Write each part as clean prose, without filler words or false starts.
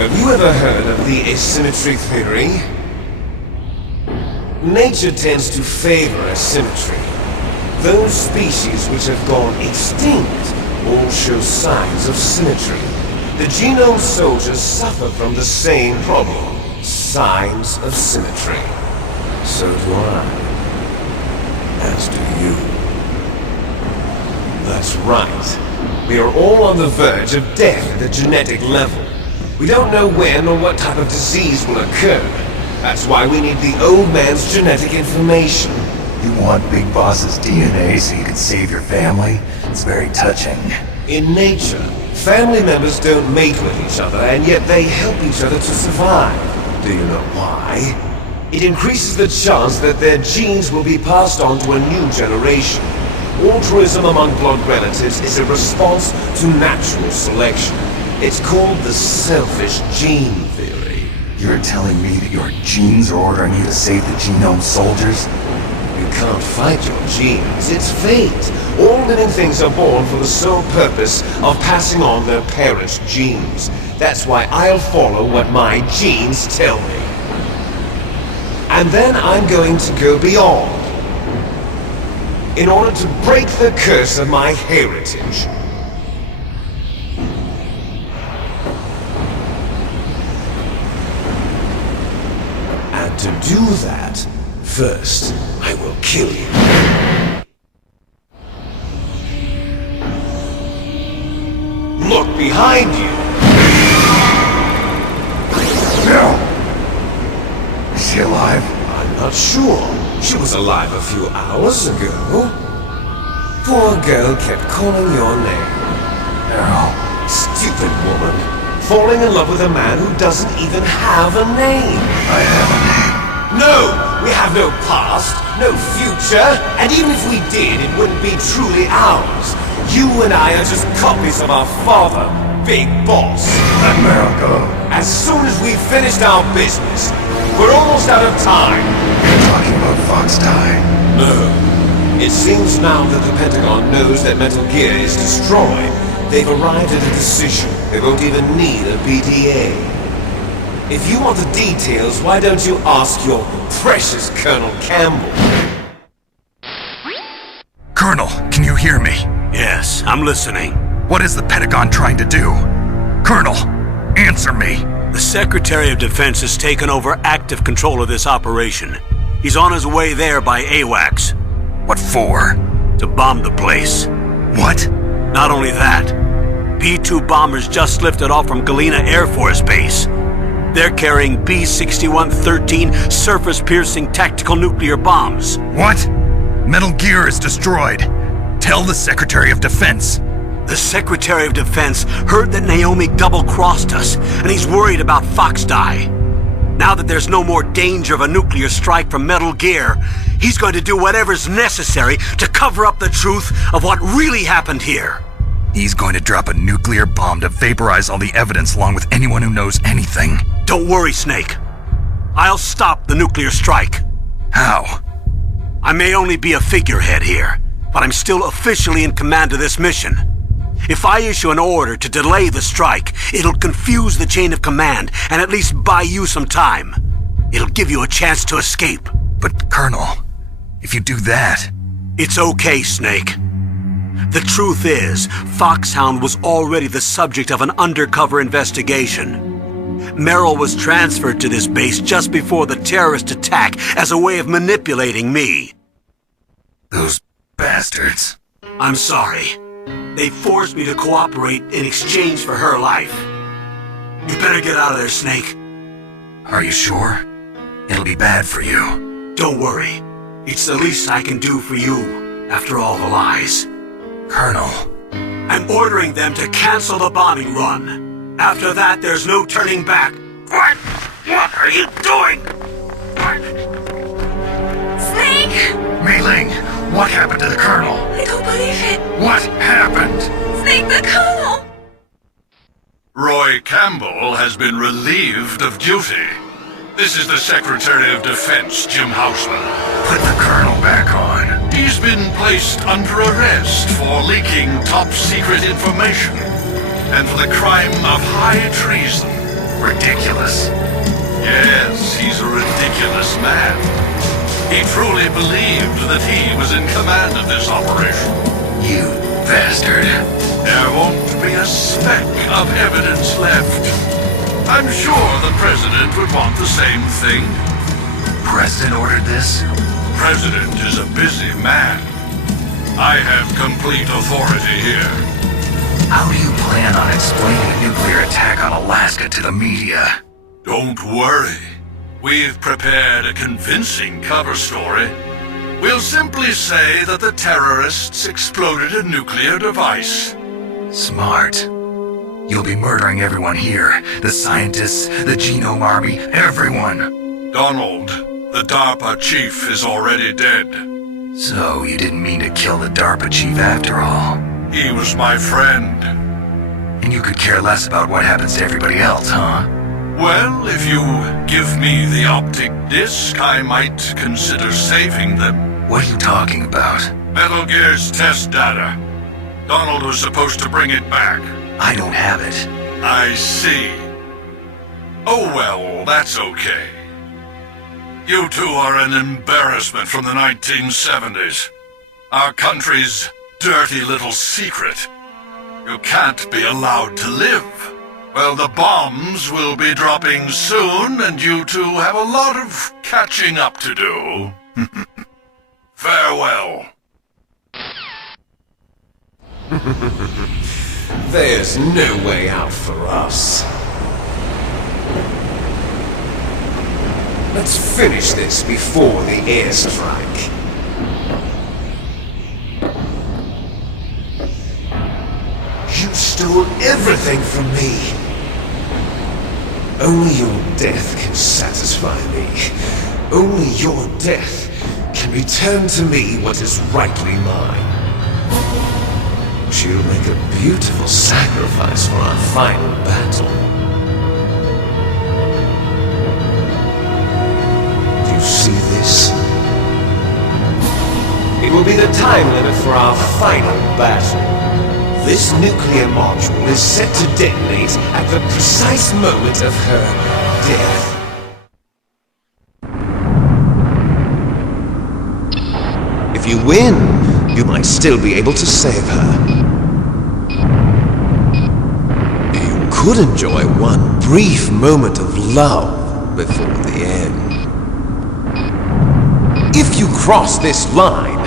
Have you ever heard of the asymmetry theory? Nature tends to favor asymmetry. Those species which have gone extinct all show signs of symmetry. The genome soldiers suffer from the same problem. Signs of symmetry. So do I. As do you. That's right. We are all on the verge of death at the genetic level. We don't know when or what type of disease will occur. That's why we need the old man's genetic information. You want Big Boss's DNA so you can save your family? It's very touching. In nature, family members don't mate with each other, and yet they help each other to survive. Do you know why? It increases the chance that their genes will be passed on to a new generation. Altruism among blood relatives is a response to natural selection. It's called the selfish gene theory. You're telling me that your genes are ordering you to save the genome soldiers? You can't fight your genes. It's fate. All living things are born for the sole purpose of passing on their parents' genes. That's why I'll follow what my genes tell me. And then I'm going to go beyond. In order to break the curse of my heritage. And to do that, first, I will kill you. Look behind you! No! Is she alive? I'm not sure. She was alive a few hours ago. Poor girl kept calling your name. No. Stupid woman. Falling in love with a man who doesn't even have a name. I have a name. No! We have no past, no future, and even if we did, it wouldn't be truly ours. You and I are just copies of our father, Big Boss. Let Meryl go. As soon as we've finished our business, we're almost out of time. You're talking about FOXHOUND. No. It seems now that the Pentagon knows that Metal Gear is destroyed. They've arrived at a decision. They won't even need a BTA. If you want the details, why don't you ask your precious Colonel Campbell? Colonel, can you hear me? Yes, I'm listening. What is the Pentagon trying to do? Colonel, answer me. The Secretary of Defense has taken over active control of this operation. He's on his way there by AWACS. What for? To bomb the place. What? Not only that, B-2 bombers just lifted off from Galena Air Force Base. They're carrying B-6113 surface-piercing tactical nuclear bombs. What? Metal Gear is destroyed. Tell the Secretary of Defense. The Secretary of Defense heard that Naomi double-crossed us, and he's worried about FOXHOUND. Now that there's no more danger of a nuclear strike from Metal Gear, he's going to do whatever's necessary to cover up the truth of what really happened here. He's going to drop a nuclear bomb to vaporize all the evidence along with anyone who knows anything. Don't worry, Snake. I'll stop the nuclear strike. How? I may only be a figurehead here, but I'm still officially in command of this mission. If I issue an order to delay the strike, it'll confuse the chain of command and at least buy you some time. It'll give you a chance to escape. But, Colonel, if you do that... It's okay, Snake. The truth is, FOXHOUND was already the subject of an undercover investigation. Meryl was transferred to this base just before the terrorist attack as a way of manipulating me. Those bastards. I'm sorry. They forced me to cooperate in exchange for her life. You better get out of there, Snake. Are you sure? It'll be bad for you. Don't worry. It's the least I can do for you, after all the lies. Colonel. I'm ordering them to cancel the bombing run. After that, there's no turning back. What? What are you doing? What? Snake! Mei Ling, what happened to the Colonel? I don't believe it. What happened? Snake the Colonel! Roy Campbell has been relieved of duty. This is the Secretary of Defense, Jim Houseman. Put the Colonel back on. He's been placed under arrest for leaking top-secret information and for the crime of high treason. ridiculous. Yes, he's a ridiculous man. He truly believed that he was in command of this operation. You bastard. There won't be a speck of evidence left. I'm sure the President would want the same thing. President ordered this? President is a busy man. I have complete authority here. How do you plan on explaining a nuclear attack on Alaska to the media? Don't worry. We've prepared a convincing cover story. We'll simply say that the terrorists exploded a nuclear device. Smart. You'll be murdering everyone here. The scientists, the Genome Army, everyone. Donald, the DARPA chief is already dead. So you didn't mean to kill the DARPA chief after all. He was my friend. And you could care less about what happens to everybody else, huh? Well, if you give me the optic disc, I might consider saving them. What are you talking about? Metal Gear's test data. Donald was supposed to bring it back. I don't have it. I see. Oh well, that's okay. You two are an embarrassment from the 1970s. Our country's dirty little secret. You can't be allowed to live. Well, the bombs will be dropping soon, and you two have a lot of catching up to do. Farewell. There's no way out for us. Let's finish this before the airstrike. You stole everything from me. Only your death can satisfy me. Only your death can return to me what is rightly mine. She'll make a beautiful sacrifice for our final battle. Do you see this? It will be the time limit for our final battle. This nuclear module is set to detonate at the precise moment of her death. If you win, you might still be able to save her. You could enjoy one brief moment of love before the end. If you cross this line,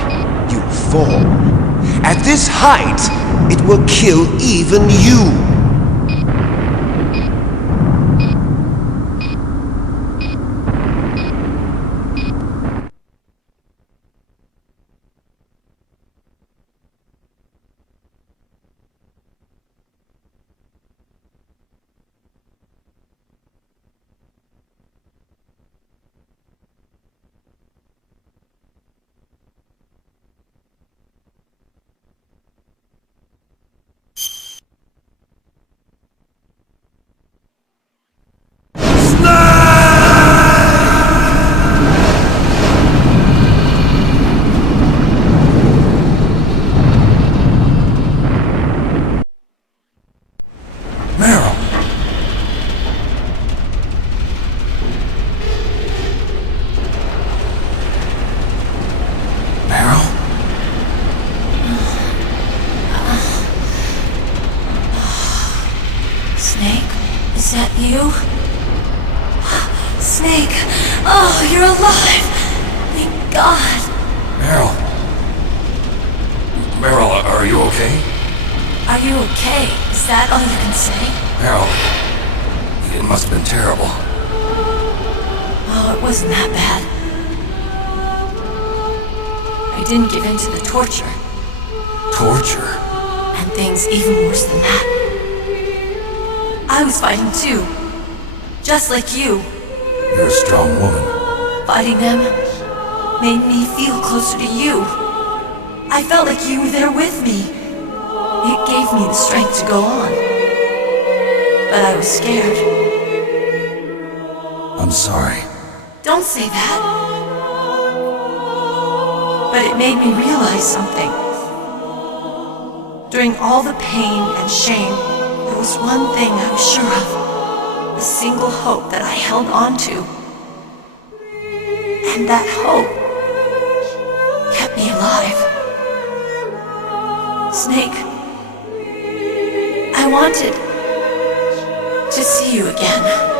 you fall. At this height, it will kill even you. Snake! Oh, you're alive! Thank God! Meryl, are you okay? Are you okay? Is that all you can say? Meryl, it must have been terrible. Oh, it wasn't that bad. I didn't give in to the torture. Torture? And things even worse than that. I was fighting too. Just like you. You're a strong woman. Fighting them made me feel closer to you. I felt like you were there with me. It gave me the strength to go on. But I was scared. I'm sorry. Don't say that. But it made me realize something. During all the pain and shame, there was one thing I was sure of. The single hope that I held on to. And that hope kept me alive. Snake, I wanted to see you again.